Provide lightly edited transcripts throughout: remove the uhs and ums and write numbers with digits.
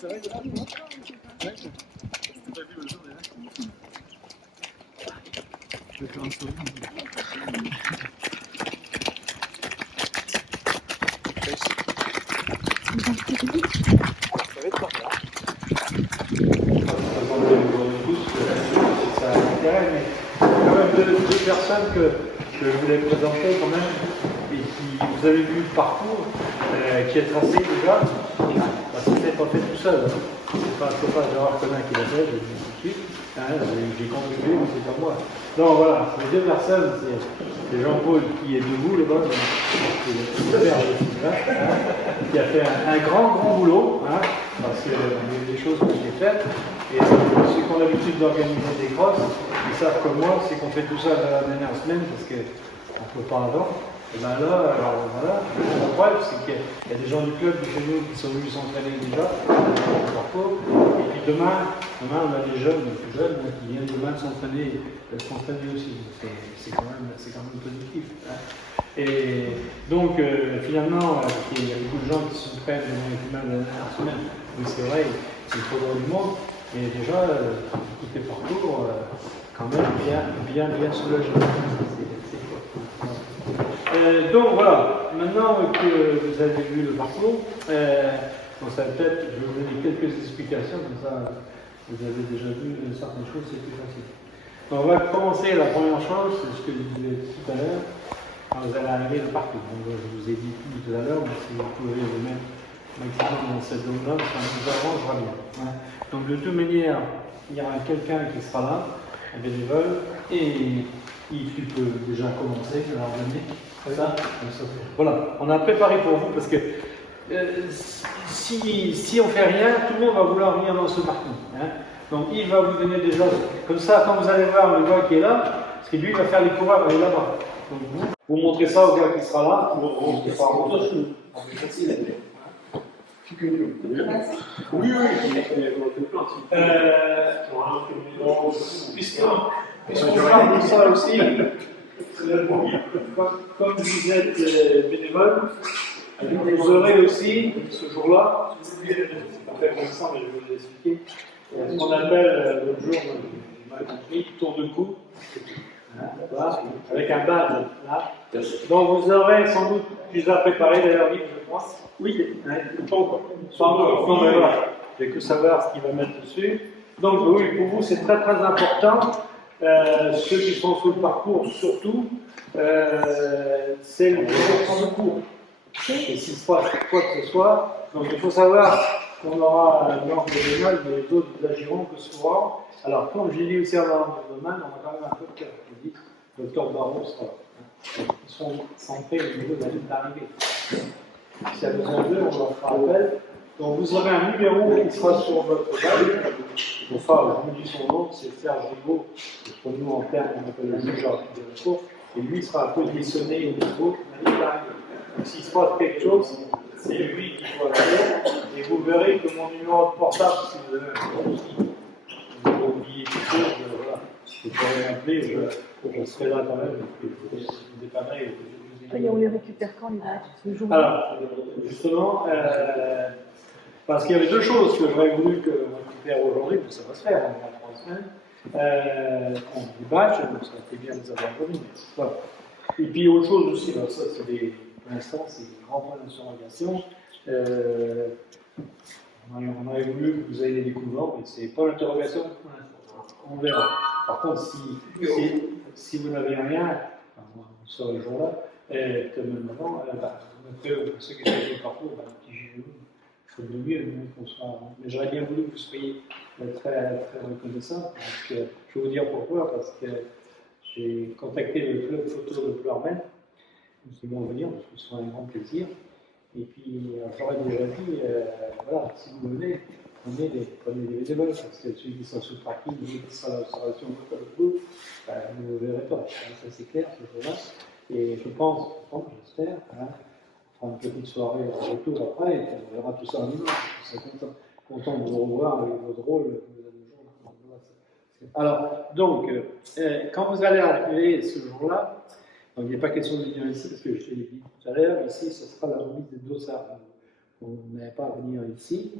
c'est vrai que là, non? Ouais. J'ai pas vu le jour déjà. Je vais faire un sourire. Ça va être par là. Ça a intérêt, mais quand même deux personnes que je voulais présenter quand même, et qui vous avez vu le parcours qui est tracé déjà, parce que c'est pas fait tout seul. C'est pas Gérard Collin qui l'a fait, je le dis tout de suite. J'ai contribué, mais c'est pas moi. Non, voilà, c'est deux personnes, c'est Jean-Paul qui est debout là-bas, qui a fait un grand boulot, hein, parce qu'il y a des choses qui ont été faites. Et ceux qui ont l'habitude d'organiser des crosses, ils savent comme moi, c'est qu'on fait tout ça la dernière semaine parce qu'on ne peut pas avant. Et bien là, voilà, le problème, c'est qu'il y a des gens du club de chez nous qui sont venus s'entraîner déjà, et puis demain, on a des jeunes, plus jeunes, qui viennent demain s'entraîner aussi. C'est quand même positif. Hein. Et donc, finalement, il y a beaucoup de gens qui se prennent demain la dernière semaine. Oui, c'est vrai, il faudra du monde. Et déjà, tout les parcours, quand même bien soulagé. Donc voilà, maintenant que vous avez vu le parcours, dans sa tête, je vais vous donner quelques explications, comme ça vous avez déjà vu certaines choses, c'est plus facile. Donc on va commencer, la première chose, c'est ce que je disais tout à l'heure, quand vous allez arriver le parcours. Donc, je vous ai dit tout à l'heure, mais si vous pouvez vous mettre maximum dans cette zone-là, ça nous arrangera bien. Hein. Donc de toute manière, il y aura quelqu'un qui sera là, un bénévole, et tu peux déjà commencer à leur donner ça. Voilà, on a préparé pour vous parce que si on ne fait rien, tout le monde va vouloir venir dans ce parcours. Hein. Donc il va vous donner déjà, comme ça, quand vous allez voir le gars qui est là, parce que lui il va faire les coureurs, il est là-bas. Donc vous montrez ça au gars qui sera là, vous sera Oui, puisqu'on parle de ça aussi, comme vous êtes bénévole, vous aurez aussi, ce jour-là, on fait comme ça, mais je vais vous expliquer, ce qu'on appelle l'autre jour, j'ai mal compris, tour de cou, là, avec un badge, là. Donc vous aurez sans doute déjà préparé, d'ailleurs, je crois. Oui, pas encore. Non, mais voilà, il n'y a que savoir ce qu'il va mettre dessus. Donc oui, pour vous, c'est très important. Ceux qui sont sur le parcours, surtout, c'est le secours. Et s'il se passe quoi que ce soit, donc il faut savoir qu'on aura un ordre de domaine, mais d'autres agiront que souvent. Alors, comme je l'ai dit aussi à l'ordre de domaine, on a quand même un peu de cœur. Je dis, le docteur Barros sera là. Ils sont centrés au niveau de la ligne d'arrivée. S'il y a besoin d'eux, on leur fera appel. Donc vous aurez un numéro qui sera sur votre badge. Enfin, je vous dis son nom, c'est Serge Rigaud. Pour nous, en termes, on appelle le juge de la cour. Et lui sera positionné au niveau de la ligne d'arrivée. Donc s'il se passe quelque chose, c'est lui qui doit faire. Et vous verrez que mon numéro de portable, si vous avez un souci, vous avez oublié quelque chose, voilà. Vous pourrez m'appeler, je serai là quand même. Et je vous dépannerai. Et on les récupère quand les badges? Le jour. Alors, justement, parce qu'il y avait deux choses que j'aurais voulu qu'on récupère aujourd'hui, mais ça va se faire, on a 3 semaines. Des badges, donc ça a été bien de les avoir aujourd'hui, mais voilà. Et puis autre chose aussi, alors ça c'est pour l'instant c'est des grands points d'interrogation. On aurait voulu que vous ayez les découvertes, mais c'est pas l'interrogation pour l'instant. On verra. Par contre, si vous n'avez rien, on sera le jour-là. Comme maintenant, ceux qui sont sur le parcours, un petit JO, il faut le mieux, qu'on soit. Mais j'aurais bien voulu que vous soyez très reconnaissants. Je vais vous dire pourquoi, parce que j'ai contacté le club photo de Pleurmen, ils vont venir, parce que ce sera un grand plaisir. Et puis, j'aurais déjà dit, voilà, si vous venez, prenez des bénévoles, parce que celui qui sera sous le parking, celui qui sera à l'installation de le groupe, vous ne le verrez pas. Ça, c'est clair, ce jour-là. Et je pense, j'espère, on fera une petite soirée en retour après, et on verra tout ça en image. Je serai content de vous revoir avec votre rôle. Alors, donc, quand vous allez arriver ce jour-là, donc il n'est pas question de venir ici, parce que je l'ai dit tout à l'heure, ici ce sera la remise des dossards. On n'avait pas à venir ici.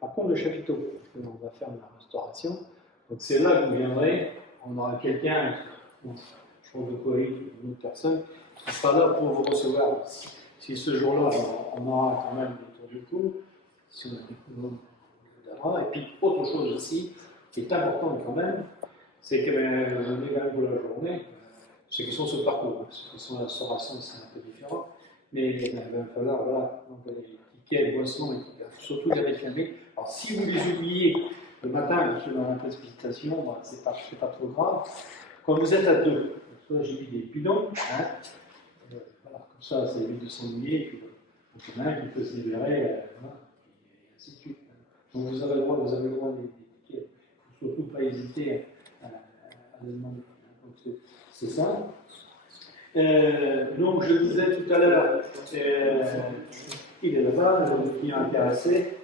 Par contre, le chapiteau, on va faire de la restauration. Donc c'est là que vous viendrez, on aura quelqu'un, je crois de quoi une autre personne, qui sera là pour vous recevoir. Si ce jour-là, on aura quand même des tours du cou, si on a des coups, on vous donnera. Et puis, autre chose aussi, qui est importante quand même, c'est que vous avez quand même pour la journée, ceux qui sont sur le parcours, ceux qui sont à la restauration, c'est un peu différent, mais il va falloir, voilà, donc les tickets, les boissons, il faut surtout les réclamer. Alors, si vous les oubliez le matin, parce que dans la précipitation, bah, c'est pas trop grave. Quand vous êtes à deux, soit j'ai mis des bidons, hein, voilà, comme ça, ça évite de s'ennuyer, et puis il y en a un qui peut se libérer, voilà, et ainsi de suite. Donc vous avez le droit des tickets. Il ne faut surtout pas hésiter à les demander. Donc c'est ça. Donc je disais tout à l'heure, il est là-bas, le client intéressé,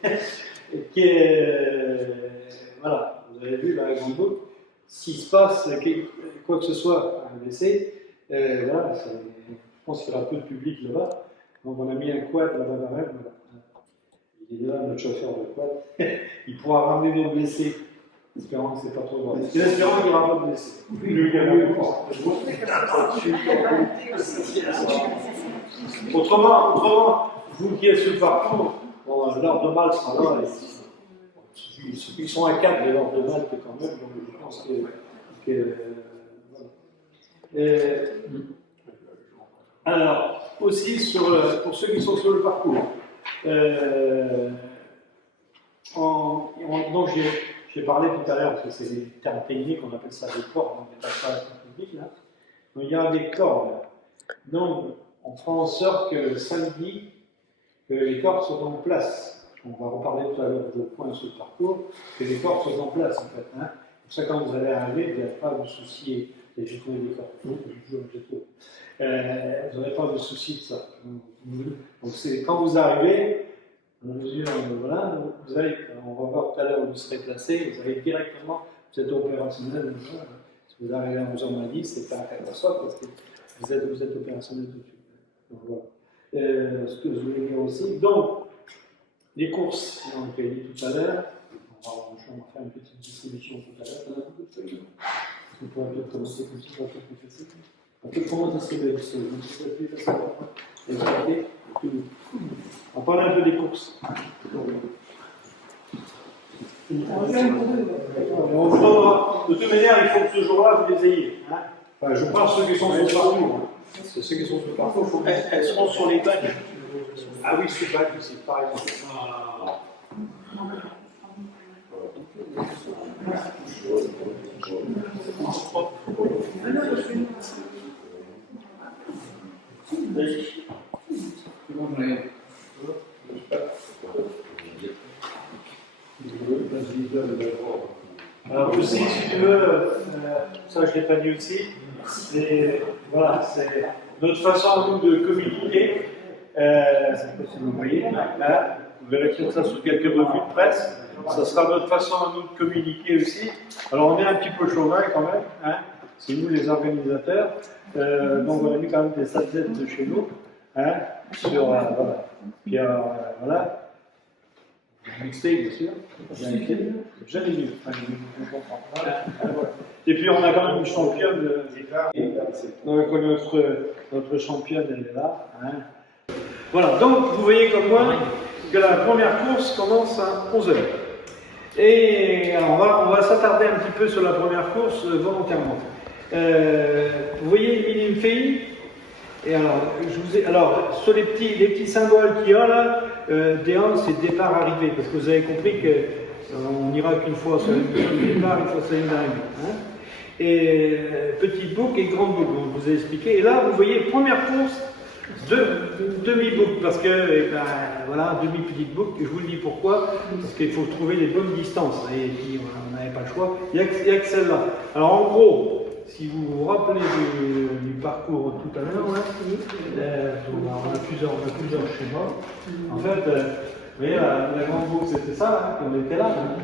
qui est, voilà, vous avez vu la grande boucle, s'il se passe quoi que ce soit à un WC, voilà, je pense qu'il y aura peu de public là-bas, donc on a mis un quad là-bas quand même, voilà. Il est là, notre chauffeur de quad, il pourra ramener nos blessés, espérant que c'est pas trop grave. Et espérant qu'il n'y aura pas de blessés. Autrement, vous qui êtes sur le parcours, bon, l'heure de Malte sera là. Ils sont à 4 de l'heure de Malte quand même, donc je pense que voilà. Alors, aussi pour ceux qui sont sur le parcours, donc j'ai parlé tout à l'heure, parce que c'est des termes techniques, on appelle ça des cordes, on n'appelle pas ça public là. Donc il y a des cordes. Donc on fera en sorte que samedi, que les cordes soient en place. On va reparler tout à l'heure de points sur le parcours, que les cordes soient en place en fait. Hein. Pour ça, quand vous allez arriver, vous n'allez pas vous soucier. J'ai trouvé des cordes. Vous n'aurez pas de souci de ça. Donc c'est quand vous arrivez, à mesure, voilà, on va voir tout à l'heure où vous serez placé, vous allez directement, vous êtes opérationnel. Si vous arrivez à 11h10, c'est pas un catastrophe parce que vous êtes opérationnel tout de suite. Donc, voilà. Ce que je voulais dire aussi. Donc, les courses, on a dit tout à l'heure. On va faire une petite distribution tout à l'heure. On a beaucoup de feuilles. On pourrait peut-être commencer comme ça, on va faire plus facile. On peut comment distribuer les feuilles. Donc, c'est plus facile. Les paquets, tout. On parle un peu des courses. On fera, de toute manière, il faut que ce jour-là, vous les ayez. Hein. Enfin, je parle ceux qui sont sur le parcours. C'est ceux qui sont sur le parcours. Elles seront sur les bacs. Ah oui, sur les bacs aussi, par exemple. Alors aussi, si tu veux, ça je ne l'ai pas dit aussi, c'est notre façon à nous de communiquer. Si vous voyez, là, vous verrez ça sur quelques revues de presse. Ça sera notre façon à nous de communiquer aussi. Alors on est un petit peu chauvin quand même, hein, c'est nous les organisateurs. Donc on a mis quand même des satellites de chez nous, hein, sur voilà. Puis voilà. Mixé, bien sûr. Jamais vu. Et puis on a quand même une championne. Donc notre championne, elle est là. Hein. Voilà, donc vous voyez comme moi que la première course commence à 11h. Et alors, on va s'attarder un petit peu sur la première course volontairement. Vous voyez le minimum pays. Et alors, sur les petits symboles qu'il y a là, D1 c'est départ-arrivée, parce que vous avez compris qu'on n'ira qu'une fois sur le départ, une fois sur une arrivée. Hein. Et petite boucle et grande boucle, on vous a expliqué. Et là, vous voyez, première course, demi-boucle, parce que, voilà, demi-petite boucle, je vous le dis pourquoi, parce qu'il faut trouver les bonnes distances, et puis on n'avait pas le choix, il n'y a que celle-là. Alors en gros, si vous vous rappelez du parcours tout à l'heure, on a plusieurs schémas. En fait, vous voyez, la grande boucle c'était ça, hein, on était là. Hein.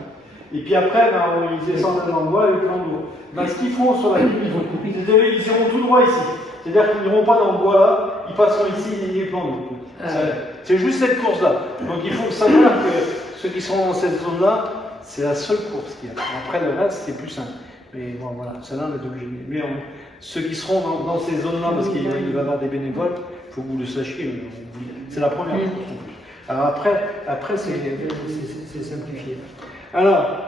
Et puis après, ils descendent dans le bois avec plan d'eau. Ce qu'ils font sur la ligne, ils iront tout droit ici. C'est-à-dire qu'ils n'iront pas dans le bois là, ils passeront ici et il y a plan d'eau. C'est juste cette course-là. Donc il faut savoir que ceux qui sont dans cette zone-là, c'est la seule course qu'il y a. Après, le reste, c'est plus simple. Mais bon, voilà, celle-là, on est obligé. Mais ceux qui seront dans ces zones-là, parce qu'il va y avoir des bénévoles, il faut que vous le sachiez. C'est la première course en plus. Alors après c'est simplifié. Alors,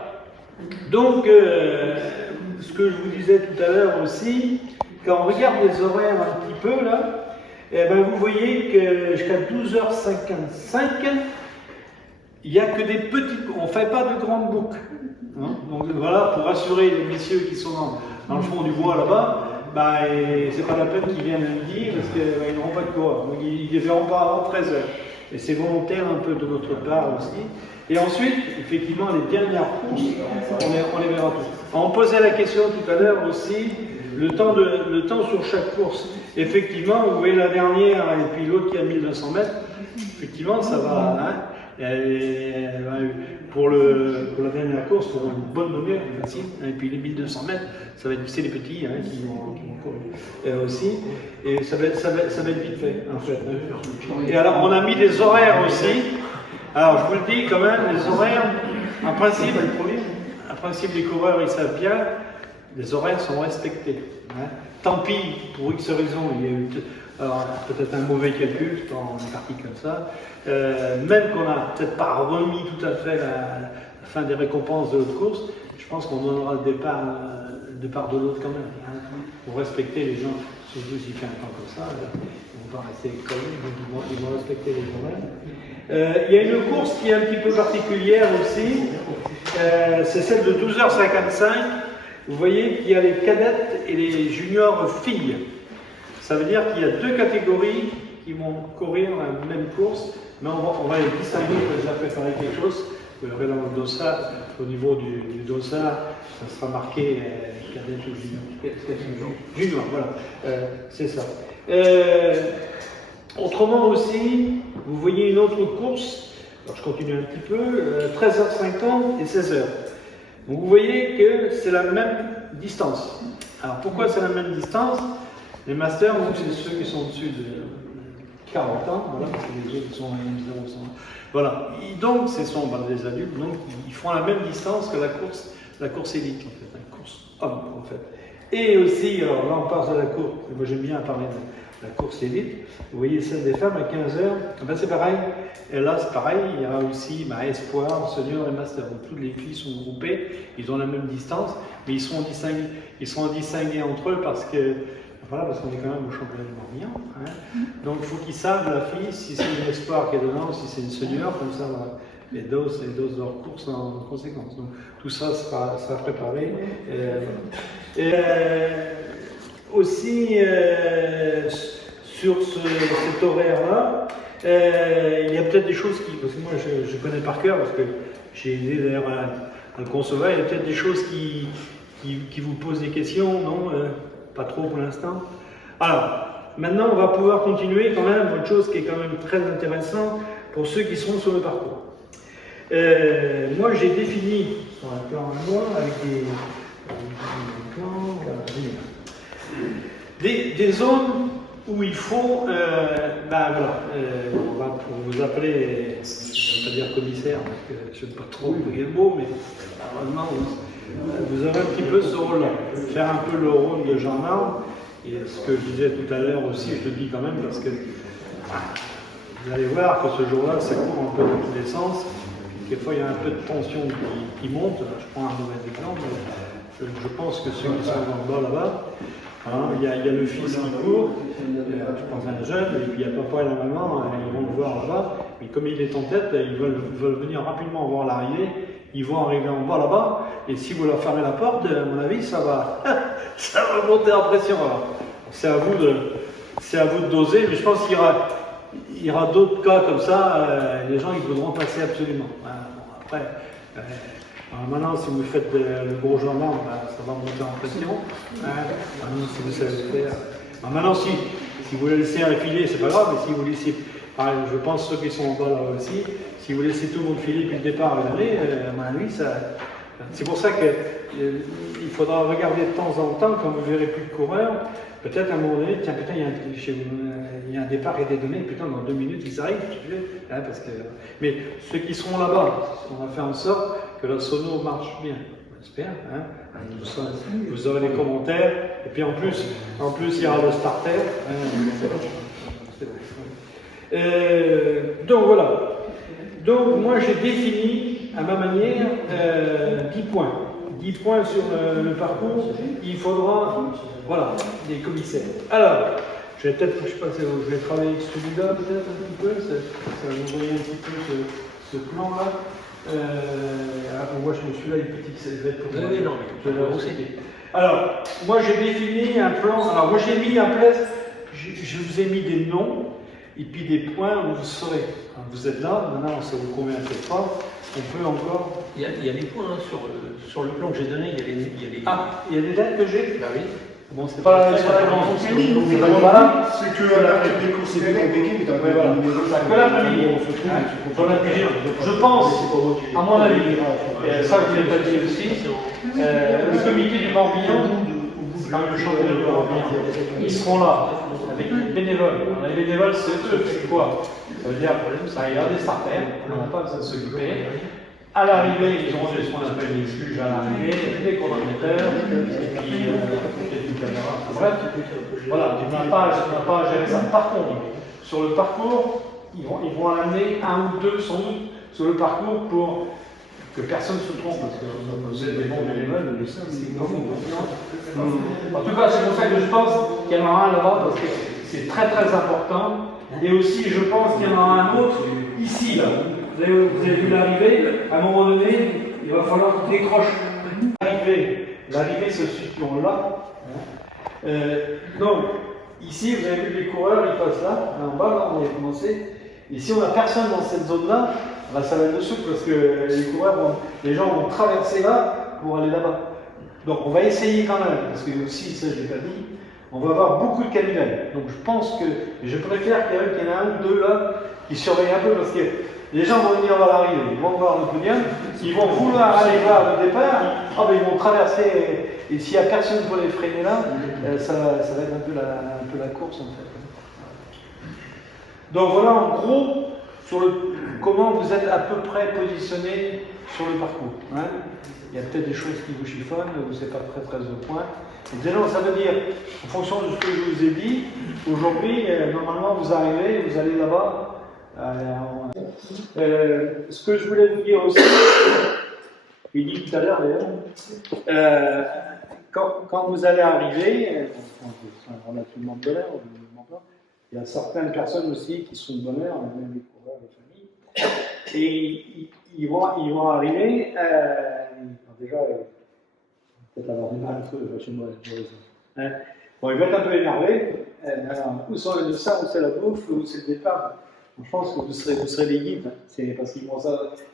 donc, ce que je vous disais tout à l'heure aussi, quand on regarde les horaires un petit peu là, eh ben, vous voyez que jusqu'à 12h55, il n'y a que des petites, on ne fait pas de grandes boucles. Hein. Donc voilà, pour rassurer les messieurs qui sont dans le fond du bois là-bas, bah, c'est pas la peine qu'ils viennent lundi parce qu'ils n'auront pas de coureur. Donc ils ne les verront pas avant 13h. Et c'est volontaire un peu de notre part aussi. Et ensuite, effectivement, les dernières courses, on les verra tous. On posait la question tout à l'heure aussi, le temps sur chaque course. Effectivement, vous voyez la dernière et puis l'autre qui a 1200 mètres, effectivement, ça va. Hein, pour la dernière course, pour une bonne longueur, c'est facile. Et puis les 1200 mètres, c'est les petits hein, qui vont courir aussi. Et ça va être vite fait, en fait. Et alors, on a mis des horaires aussi. Alors, je vous le dis quand même, les horaires, en principe, les coureurs, ils savent bien, les horaires sont respectés. Hein. Tant pis, pour X raisons, il y a eu peut-être un mauvais calcul quand on est parti comme ça. Même qu'on n'a peut-être pas remis tout à fait la fin des récompenses de l'autre course, je pense qu'on donnera le départ de l'autre quand même. Hein, pour respecter les gens, surtout s'il fait un temps comme ça, ils ne vont pas rester collés, donc ils vont respecter les horaires. Il y a une course qui est un petit peu particulière aussi, c'est celle de 12h55. Vous voyez qu'il y a les cadettes et les juniors filles. Ça veut dire qu'il y a deux catégories qui vont courir la même course, mais on va les distinguer, on va déjà préparer quelque chose. Vous verrez dans le dossard, au niveau du dossard, ça sera marqué cadette ou junior. Junior, voilà, c'est ça. Autrement aussi, vous voyez une autre course, alors je continue un petit peu, 13h50 et 16h. Vous voyez que c'est la même distance. Alors pourquoi c'est la même distance? Les masters, c'est ceux qui sont au-dessus de 40 ans, voilà, parce que les autres sont à 0. Voilà. Donc, ce sont des adultes, donc ils font la même distance que la course élite, en fait, la course homme, en fait. Et aussi, alors là, on passe à la course, moi j'aime bien parler de la course élite. Vous voyez celle des femmes à 15h, ben, c'est pareil. Et là, c'est pareil, il y a aussi espoir, senior et master. Donc, toutes les filles sont groupées, ils ont la même distance, mais ils sont distingués entre eux parce que. Voilà, parce qu'on est quand même au championnat du Morbihan. Hein. Donc il faut qu'ils savent, la fille, si c'est une espoir qui est dedans, si c'est une senior, comme ça, les doses de leur course en conséquence. Donc tout ça sera préparé. Aussi, sur cet horaire-là, il y a peut-être des choses parce que moi je connais par cœur, parce que j'ai aidé d'ailleurs à le concevoir, il y a peut-être des choses qui vous posent des questions, non pas trop pour l'instant. Alors, maintenant, on va pouvoir continuer quand même, autre chose qui est quand même très intéressant pour ceux qui sont sur le parcours. Moi, j'ai défini sur un plan à moi avec des zones où il faut, on va vous appeler, je ne vais pas dire commissaire, parce que je ne sais pas trop le mot, mais normalement, vous avez un petit peu ce rôle-là, faire un peu le rôle de gendarme, et ce que je disais tout à l'heure aussi, je le dis quand même, parce que vous allez voir que ce jour-là, ça court un peu dans tous les sens, quelquefois il y a un peu de tension qui monte, je prends un mauvais exemple, mais je pense que ceux qui sont dans le bas là-bas, hein, il y a le fils qui court, je pense à un jeune, et puis il y a papa et la maman, ils vont le voir là-bas, mais comme il est en tête, ils veulent venir rapidement voir l'arrivée, ils vont arriver en bas là-bas, et si vous leur fermez la porte, à mon avis, ça va monter en pression. Alors, c'est à vous de doser, mais je pense qu'il y aura d'autres cas comme ça, les gens ils voudront passer absolument. Bon, après, maintenant, si vous faites le gros gendarme, ça va monter en pression. Maintenant, si vous savez faire. Maintenant, si vous laissez un filet, c'est pas grave, mais si vous laissez. Je pense ceux qui sont en bas là aussi, si vous laissez tout le monde filer depuis le départ et aller, à mon avis, C'est pour ça qu'il faudra regarder de temps en temps, quand vous verrez plus de coureurs, peut-être à un moment donné, tiens, putain, il y a un départ et des données, putain, dans 2 minutes, ils arrivent, tu sais, hein, parce que... Mais ceux qui seront là-bas, on va faire en sorte que la sono marche bien, j'espère. Hein. Vous aurez les commentaires, et puis en plus, il y aura le starter. Donc voilà. Donc moi j'ai défini à ma manière 10 points. 10 points sur le parcours. Il faudra, voilà, des commissaires. Alors, je vais peut-être, je sais pas, je vais travailler avec celui-là peut-être un petit peu. Ça va vous voyez un petit peu ce plan-là. Moi je me suis là, les petits, ça va être pour vous. Non, Je vais reciter. Alors, moi j'ai défini un plan. Alors moi j'ai mis en place, je vous ai mis des noms. Et puis des points où vous serez. Vous êtes là, maintenant ça vous convient peut-être pas, on peut encore... Il y a des points hein, sur le plan que j'ai donné, il y a les... Ah, il y a des dates que j'ai. Bah oui. Bon, c'est pas la grande voilà. C'est que à la des courses et des béquilles, tu as voilà. Que l'après-midi. Je pense, à mon avis, et ça je l'ai pas dit aussi, le comité du Morbihan, le championnat du Morbihan, ils seront là, avec les bénévoles. Les bénévoles, c'est eux, c'est quoi? Ça veut dire, ça il y a des starters, on n'a pas besoin de s'occuper. À l'arrivée, ils auront ce qu'on appelle les juges à l'arrivée, des coordinateurs, et puis peut-être une caméra. Bref, voilà, on n'a pas à gérer ça. Par contre, sur le parcours, ils vont amener un ou deux sans doute sur le parcours pour que personne ne se trompe, parce que vous êtes des bons bénévoles, c'est comme vous. En tout cas, c'est pour ça que je pense qu'il y en aura un là-bas, parce que c'est très très important. Et aussi, je pense qu'il y en aura un autre ici, là. Vous avez vu l'arrivée, à un moment donné, il va falloir décrocher. L'arrivée se situe là. Donc, ici, vous avez vu les coureurs, ils passent là, en bas, là, on a commencé. Et si on n'a personne dans cette zone-là, ben, ça va être le souple parce que les gens vont traverser là pour aller là-bas. Donc, on va essayer quand même, parce que aussi, ça, je l'ai pas dit, on va avoir beaucoup de cannibales. Donc, je pense que, je préfère qu'il y en ait un ou deux là qui surveillent un peu parce que les gens vont venir à l'arrivée, ils vont voir le podium, ils vont vouloir aller voir le départ, ils vont traverser, et s'il n'y a personne pour les freiner là, ça va être un peu la course en fait. Donc voilà en gros sur comment vous êtes à peu près positionné sur le parcours. Hein. Il y a peut-être des choses qui vous chiffonnent, vous n'êtes pas très au point. Et déjà, ça veut dire, en fonction de ce que je vous ai dit, aujourd'hui, normalement vous arrivez, vous allez là-bas. Ce que je voulais vous dire aussi, j'ai dit tout à l'heure d'ailleurs, quand vous allez arriver, relativement de bonne heure, il y a certaines personnes aussi qui sont de bonne heure, même les coureurs de famille, et ils vont arriver, déjà, peut-être avoir du mal un peu chez moi, bon, ils vont être un peu énervés, où sont les ça, où c'est la bouffe, où c'est le départ. Je pense que vous serez les guides, hein. C'est parce qu'ils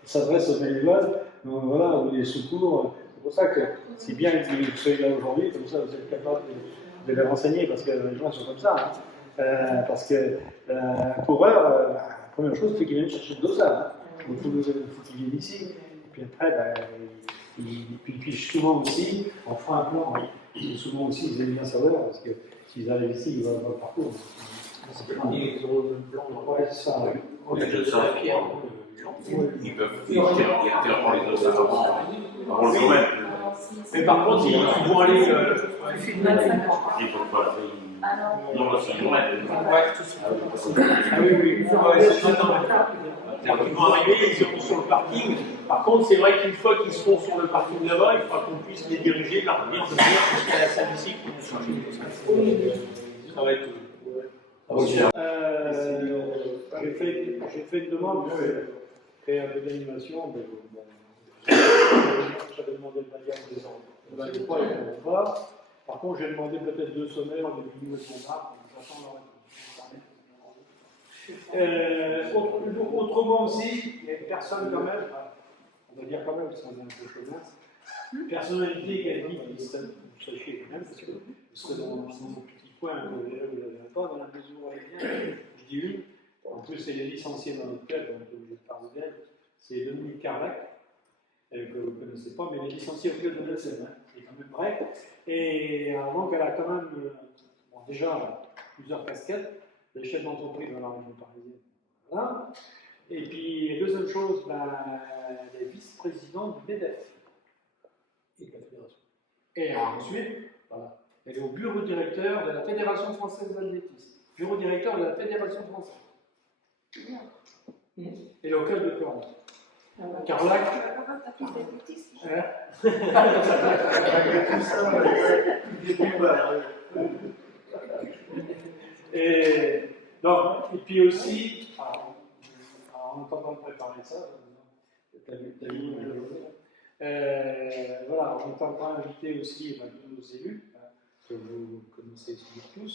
s'adressent aux bénévoles, voilà, ou les secours. C'est pour ça que c'est bien que vous soyez là aujourd'hui, comme ça vous êtes capable de les renseigner, parce que les gens sont comme ça. Hein. Parce que un coureur, la première chose, c'est qu'il vienne chercher le dossard. Hein. Il faut qu'il vienne ici. Et puis après, puis souvent aussi, on fera un plan. Souvent aussi, vous allez bien savoir, parce que s'ils arrivent ici, ils vont avoir le parcours. Ils ont le plan. Ouais, c'est ça. On a déjà la pierre. Ils peuvent interrompre les autres avant le domaine. Mais par contre, ils vont aller. Ils peuvent pas. Non, là, c'est le domaine. Ah oui. Quand ils vont arriver, ils iront sur le parking. Par contre, c'est vrai qu'une fois qu'ils seront sur le parking là-bas, il faudra qu'on puisse les diriger, leur dire de venir jusqu'à la salle ici pour nous changer. Ça va être. J'ai fait une demande pour créer un peu d'animation. J'avais demandé le bagage des gens. Des fois, ils ne vont pas. Par contre, j'ai demandé peut-être 2 sommaires de milieu de mon marque. Autrement aussi, il y a une personne quand même, on va dire quand même, parce qu'on est un peu chemin, personnalité qui a dit qu'il serait chez lui-même, parce que vous serez dans mon petit coin, que vous n'avez pas, dans la mesure où elle est bien, je dis une, en plus elle est licenciée dans notre club, donc je vais parler d'elle, c'est Dominique Carlac. que vous ne connaissez pas, mais elle est licenciée au club de l'ESM, hein, c'est quand même vrai. Et donc elle a quand même bon, déjà plusieurs casquettes, les chefs d'entreprise dans la région parisienne. Voilà. Et puis, deuxième chose, ben, elle est vice-présidente du MEDEF et de la fédération. Et ensuite, voilà, elle est au bureau directeur de la Fédération française d'athlétisme. Bureau directeur de la Fédération française. Et le club de Corne. Carlac. Et puis aussi, on est en train de préparer ça. Voilà, on est en train d'inviter aussi tous nos élus, que vous connaissez tous.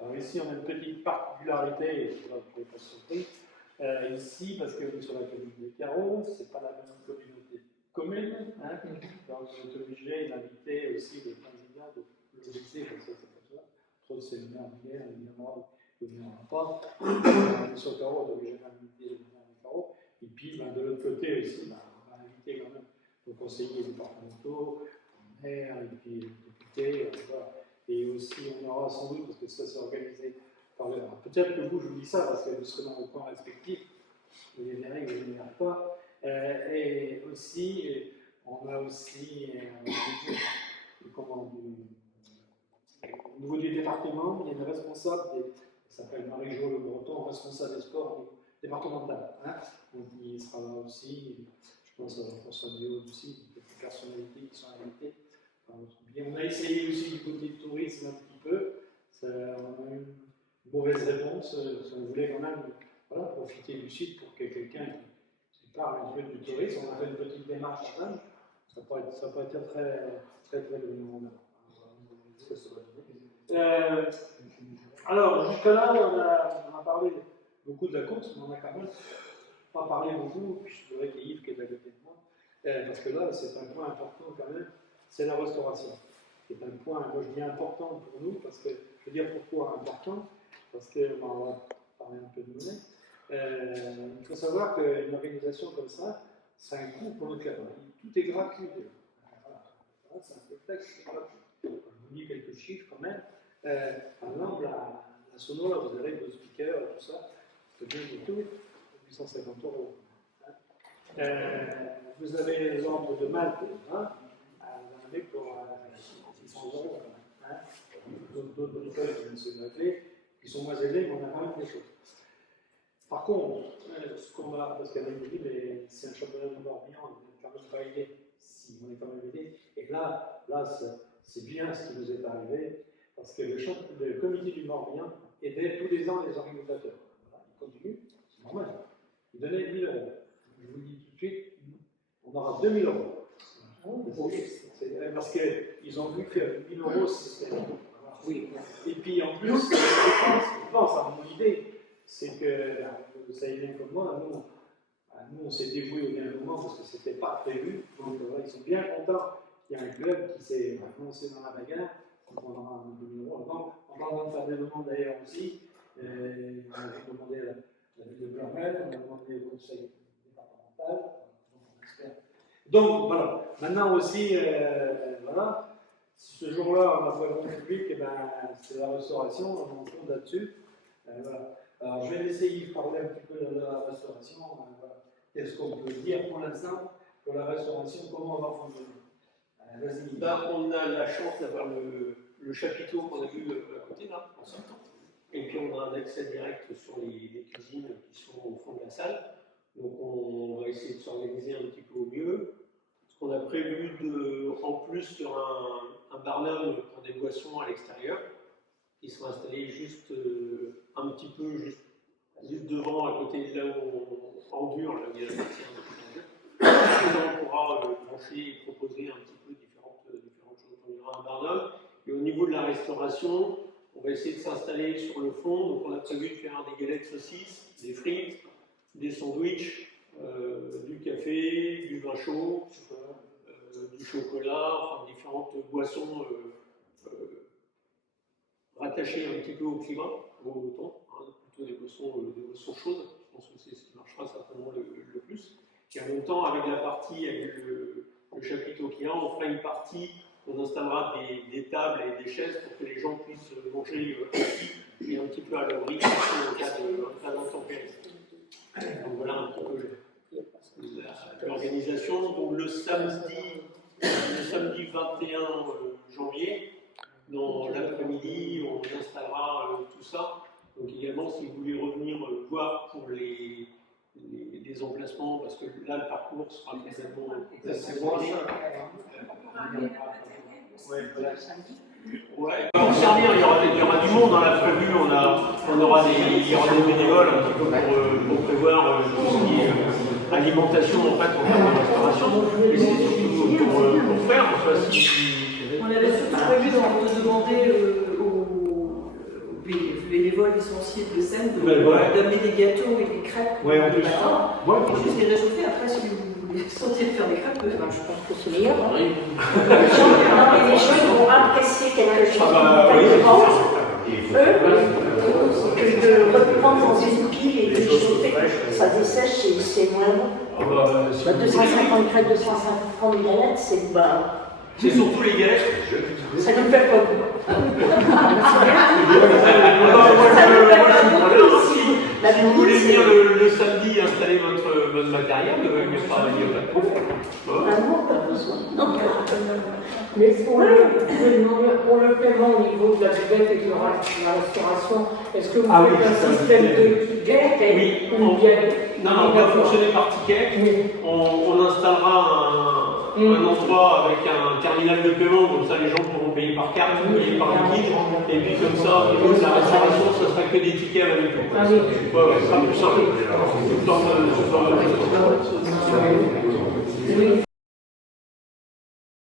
Alors ici, on a une petite particularité, et vous ne pouvez pas surpris. Ici, parce qu'on est sur la commune des Carreaux, ce n'est pas la même communauté commune, hein, donc on est obligé d'inviter aussi les candidats de l'ODC, parce que c'est comme ça. Trop de séminaires d'hier, il viendra, il ne viendra pas. On est sur Carreaux, on est obligé d'inviter les maires des Carreaux. Et puis, de l'autre côté aussi, on va inviter quand même nos conseillers départementaux, maires, et puis les députés, voilà. Et aussi, on aura sans doute, parce que ça s'est organisé par le. Peut-être que vous, je vous dis ça parce que vous serez dans vos coins respectifs, vous les verrez, vous ne les verrez pas. Et aussi, on a aussi, au niveau du département, il y a une responsable, ça s'appelle Marie-Jo Le Breton, responsable des sports départemental. Hein, donc il sera là aussi, je pense à François Diot aussi, des personnalités qui sont invitées. On a essayé aussi du côté du tourisme un petit peu, on a eu une mauvaise réponse, on voulait quand même voilà, profiter du site pour que quelqu'un qui parle un peu du tourisme, on a fait une petite démarche quand même, ça peut être très demandant. Alors, jusqu'à là, on a parlé beaucoup de la course, mais on a quand même pas parlé beaucoup, puis je voudrais qu'il y ait Yves qui est à côté de moi, parce que là, c'est un point important quand même, c'est la restauration. C'est un point, moi je dis important pour nous, parce que, je veux dire pourquoi important, parce que, on va parler un peu de monnaie, il faut savoir qu'une organisation comme ça, c'est un coût pour le club. Tout est gratuit. Voilà, c'est un spectacle, c'est gratuit. Je vous dis quelques chiffres quand même. Par exemple, la sono, là, vous avez vos speakers, tout ça, c'est bien du tout, 850 €. Vous avez l'exemple de Malte, hein, vous en avez pour 600 €. Hein. D'autres hôtels qui viennent se greffer, qui sont moins élevés, mais on a quand même des choses. Par contre, ce qu'on va, parce qu'elle m'a dit, mais c'est un championnat de Morbihan, on n'est quand même pas aidé. Si, on est quand même aidé. Et là c'est bien ce qui nous est arrivé, parce que le comité du Morbihan aidait tous les ans les organisateurs. Voilà, il continue, c'est normal. Il donnait 1 000 €. Je vous le dis tout de suite, on aura 2 000 €. Parce qu'ils ont vu que 1 000 €, c'était. Oui. Et puis en plus, je pense à mon idée, c'est que, vous savez bien comme moi, nous on s'est dévoué au dernier moment parce que ce n'était pas prévu. Donc ils sont bien contents qu'il y ait un club qui s'est lancé dans la bagarre. Donc on aura 2 000 €. On va en faire des demandes d'ailleurs aussi. On a demandé à la ville de Blanquette, on a demandé au conseil départemental. Donc voilà. Maintenant aussi, voilà. Ce jour-là, on a fait le public, et ben, c'est la restauration, on compte là-dessus. Voilà. Alors, je vais laisser Yves parler un petit peu de la restauration. Voilà. Qu'est-ce qu'on peut dire pour l'instant pour la restauration, comment on va fonctionner? Vas-y. Là, on a la chance d'avoir le chapiteau qu'on a vu à côté, là, en sortant. Et puis, on a un accès direct sur les cuisines qui sont au fond de la salle. Donc, on va essayer de s'organiser un petit peu au mieux. Ce qu'on a prévu en plus sur un barnum pour des boissons à l'extérieur, qui sont installés juste un petit peu juste devant, à côté de là où on endure, là où il y a la partie un peu là, on pourra brancher et proposer un petit peu différentes choses. On aura un barnum. Et au niveau de la restauration, on va essayer de s'installer sur le fond. Donc on a prévu de faire des galettes saucisses, des frites, des sandwichs, du café, du vin chaud, du chocolat, enfin différentes boissons rattachées un petit peu au climat, au temps, hein, plutôt des boissons chaudes. Je pense que c'est ce qui marchera certainement le plus. qui a longtemps, avec la partie, avec le chapiteau client, on fera une partie, on installera des tables et des chaises pour que les gens puissent manger et un petit peu à l'abri en cas d'intempéries. Donc voilà un petit peu l'organisation. Donc le samedi 21 janvier, dans l'après-midi, on installera tout ça. Donc également, si vous voulez revenir voir pour les emplacements, parce que là, le parcours sera complètement terminé. Ouais, pour servir, il y aura du monde dans la prévue, il y aura des bénévoles un petit peu pour prévoir tout ce qui est alimentation en fait, en termes de restauration, et c'est surtout pour faire, On avait surtout prévu de demander aux bénévoles essentiels de scène d'amener des gâteaux et des crêpes Ouais, en le plus. matin, Ouais, et juste les réchauffer. Après, si vous voulez sortir de faire des crêpes, Je pense que c'est meilleur. ça. Non, mais les gens vont apprécier quelque chose. Oui, Je pense, que de reprendre dans une pile et de chauffer, ça dessèche, c'est moins bon. 250 crêpes, 250 galettes, c'est bas. C'est surtout les galettes. Ça ne fait pas goût. Si vous voulez venir le samedi installer votre matériel, il n'y a pas de problème. Vraiment, pas besoin. Mais pour le paiement au niveau de la buvette et de la restauration, est-ce que vous faites un système de ticket Oui. ou bien Non, on va fonctionner par ticket. On installera un endroit avec un terminal de paiement, comme ça les gens pourront payer par carte, payer par liquide, et puis comme ça, au niveau de la restauration, ce sera que des tickets avec tout. Ah oui. Ouais, ça sera plus simple. Tout le temps, Oui.